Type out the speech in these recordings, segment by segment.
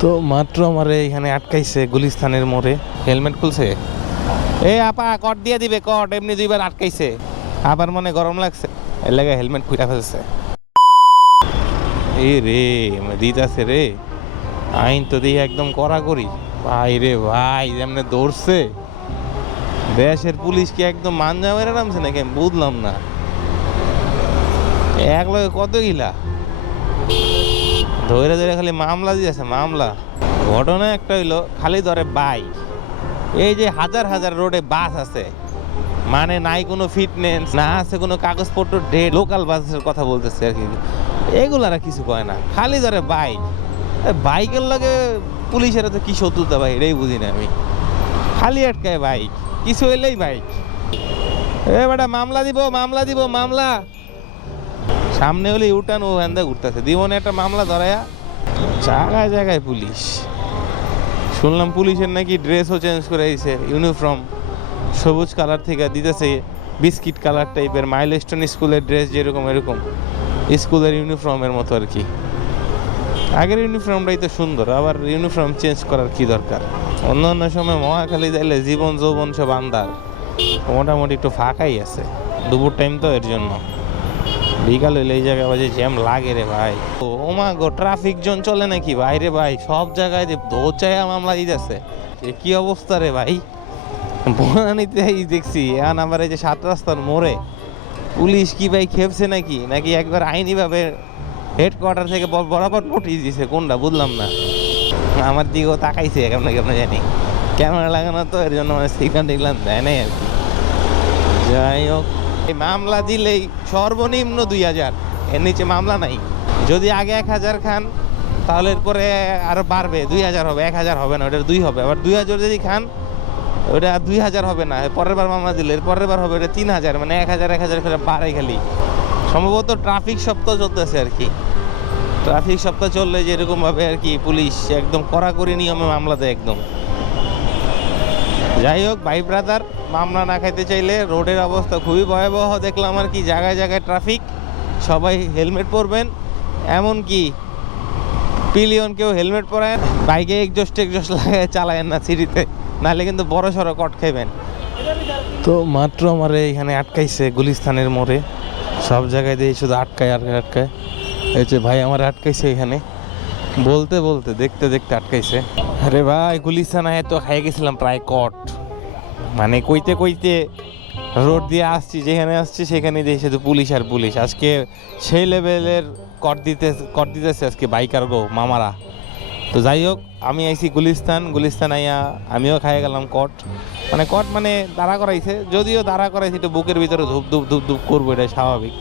তো মাত্র আমার এখানে আটকাইছে গুলিস্তানের মোড়ে, হেলমেট খুলছে। এই আপা কট দিয়ে দিবে, কট এমনি দুইবার আটকাইছে, আবার মনে গরম লাগছে, এর লাগে হেলমেট খুলে ফেলছে। এই রে দিতাছে রে, আইন তো দিয়ে একদম কড়াকড়ি ভাই রে ভাই, যেমনে দৌড়ছে। দেশের পুলিশ কি একদম মাঞ্জা মেরে নামছে নাকি আমি বুঝলাম না। এক লগে কত গিলা ধরে ধরে খালি মামলা দিয়েছে মামলা। ঘটনা একটা হইলো, খালি ধরে বাইক। এই যে হাজার হাজার রোডে বাস আছে, মানে নাই কোনো ফিটনেস, না আছে কোনো কাগজপত্র, ডেট, লোকাল বাসের কথা বলতেছে আর কি, এগুলারা কিছু কয় না, খালি ধরে বাইক। বাইকের লগে পুলিশের তো কি শত্রুতা ভাই, এটাই বুঝি না আমি। খালি আটকায় বাইক, কিছু হইলেই বাইক। এ বেটা মামলা দিব, মামলা দিব, মামলা। সামনে হলে ইউটার্ন ও হ্যান্দা ঘুরতেছে, জীবনে একটা মামলা ধরায়া। জায়গায় জায়গায় পুলিশ। শুনলাম পুলিশের নাকি ড্রেসও চেঞ্জ করে দিয়েছে, ইউনিফর্ম সবুজ কালার থেকে দিতেছে বিস্কিট কালার টাইপের, মাইলস্টোন স্কুলের ড্রেস যেরকম এরকম স্কুলের ইউনিফর্মের মতো আর কি। আগের ইউনিফর্মটাই তো সুন্দর, আবার ইউনিফর্ম চেঞ্জ করার কি দরকার। অন্য অন্য সময় মহাখালী যাইলে জীবন যৌবন সব আন্দার, মোটামুটি একটু ফাঁকাই আছে, দুপুর টাইম তো এর জন্য। বিকাল হইলে এই জায়গায় বাজে জ্যাম লাগে রে ভাই। ও মা গো, ট্রাফিক জোন চলে নাকি ভাই রে ভাই, সব জায়গায় যে দোচায়া মামলা দিতেছে, কি অবস্থা রে ভাই। বনানীতে দেখছি এখন আবার এই যে 7 রাস্তার মোড়ে পুলিশ কি ভাই খেপছে নাকি, নাকি একবার আইনি ভাবে হেডকোয়ার্টার থেকে বরাবর নোটিশ দিছে, কোনটা বুঝলাম না। আমার দিকেও তাকাইছে কেমন কেমন জানি, ক্যামেরা লাগানো তো, এর জন্য মানে সিগনাল টিগনাল দেয় নাই আর কি। যাই হোক, এই মামলা দিলেই সর্বনিম্ন 2000, এর নিচে মামলা নাই। যদি আগে 1000 খান তাহলে এরপরে আরো বাড়বে, 2000 হবে, 1000 হবে না, ওটা 2 হবে। আবার 2000 যদি খান ওটা 2000 হবে না, পরের বার মামলা দিলে এর পরের বার হবে ওটা 3000, মানে 1000 করে বাড়ে খালি। সম্ভবত ট্রাফিক সপ্তাহ চলতেছে আর কি। ট্রাফিক সপ্তাহ চললে যেরকম ভাবে আর কি পুলিশ একদম কড়াকড়ি নিয়মে মামলা দেয় একদম। যাই হোক ভাই ব্রাদার, মামলা না খাইতে চাইলে রোডের অবস্থা খুবই ভয়াবহ দেখলাম আর কি। জায়গায় জায়গায় ট্রাফিক, সবাই হেলমেট পরবেন, এমনকি পিলিয়ন কেউ হেলমেট পরেন, বাইকে একজস্ট লাগায় চালায়েন না সিঁড়িতে, নাহলে কিন্তু বড় সড়ো কট খাইবেন। তো মাত্র আমার এখানে আটকাইছে গুলিস্তানের মোড়ে, সব জায়গায় দিয়ে শুধু আটকায় আর আটকায়। এই যে ভাই আমার আটকাইছে এখানে, বলতে বলতে দেখতে দেখতে আটকাইছে। আরে ভাই গুলিস্তান তো খাই গেছিলাম প্রায় কট, মানে কইতে কইতে রোড দিয়ে আসছি, যেখানে আসছি সেখানে দিয়ে শুধু পুলিশ আর পুলিশ। আজকে সেই লেভেলের কট দিতেছে আজকে বাইকার গো মামারা। তো যাই হোক, আমি আইছি গুলিস্তান আইয়া আমিও খাই গেলাম কট। মানে কট মানে দাঁড়া করাইছে, যদিও দাঁড়া করাইছে একটু বুকের ভিতরে ধূপ ধূপ ধূপ ধূপ করবো, এটাই স্বাভাবিক,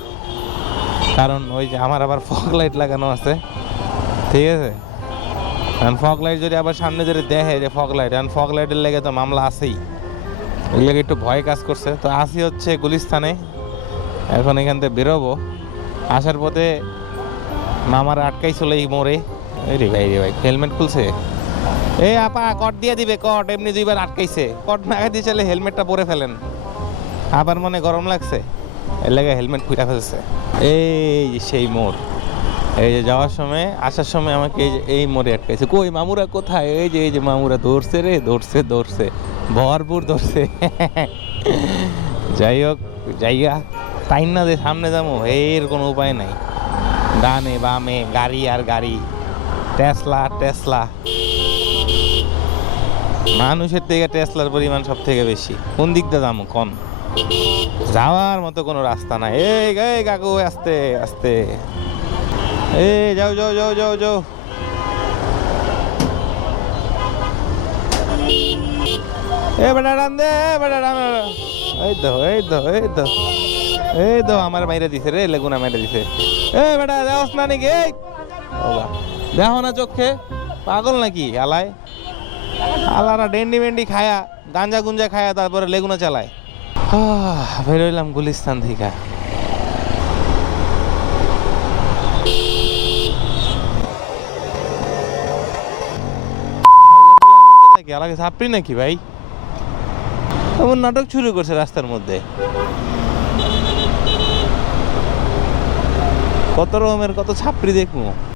কারণ ওই যে আমার আবার ফগ লাইট লাগানো আছে, ঠিক আছে। কারণ ফগ লাইট যদি আবার সামনে যদি দেখে যে ফগ লাইট, কারণ ফগ লাইটের লেগে তো মামলা আছেই, ওই লেগে একটু ভয় কাজ করছে। তো আসি হচ্ছে গুলিস্তানে, এখন এখান থেকে বেরোবো। আসার পথে মামার আটকাই চলে এই মোড়ে। রে ভাই হেলমেট খুলছে। এই আপা কট দিয়ে দিবে, কট এমনি দুইবার আটকাইছে, কট না খাইতে চাইলে হেলমেটটা পরে ফেলেন, আবার মনে গরম লাগছে, এর লাগে হেলমেট খুলে ফেলছে। এই সেই মোড়, এই যে যাওয়ার সময় আসার সময় আমাকে এই মোড়ে আটকাইছে। কই মামুরা কোথায়? এই যে মামুরা ধরছে রে, ধরছে ভরপুর ধরছে। যাই হোক, জায়গা টাইম না দে সামনে যাবো, এর কোনো উপায় নাই। ডানে বামে গাড়ি আর গাড়ি, টেসলা। মানুষের থেকে টেসলার পরিমাণ সব থেকে বেশি। কোন দিক দিয়ে যাবো কোন? যাওয়ার মতো কোনো রাস্তা নাই। এই কাকু আস্তে আস্তে, এই যাও। এ বেটা রান দে, এই তো আমার মাইরে দিছে রে, লেগুনা মাইরে দিছে। এ বেটা যাওস না নাকি? দেখো না চোখে, পাগল নাকি? আলারা ডেন্ডি মেন্ডি খায়া, গাঞ্জা গুঞ্জা খায়া তারপরে লেগুনা চালায়। বেরোইলাম গুলিস্তান থেকে। ছাপড়ি নাকি ভাই, এমন নাটক শুরু করছে রাস্তার মধ্যে। কত রকমের কত ছাপড়ি দেখবো।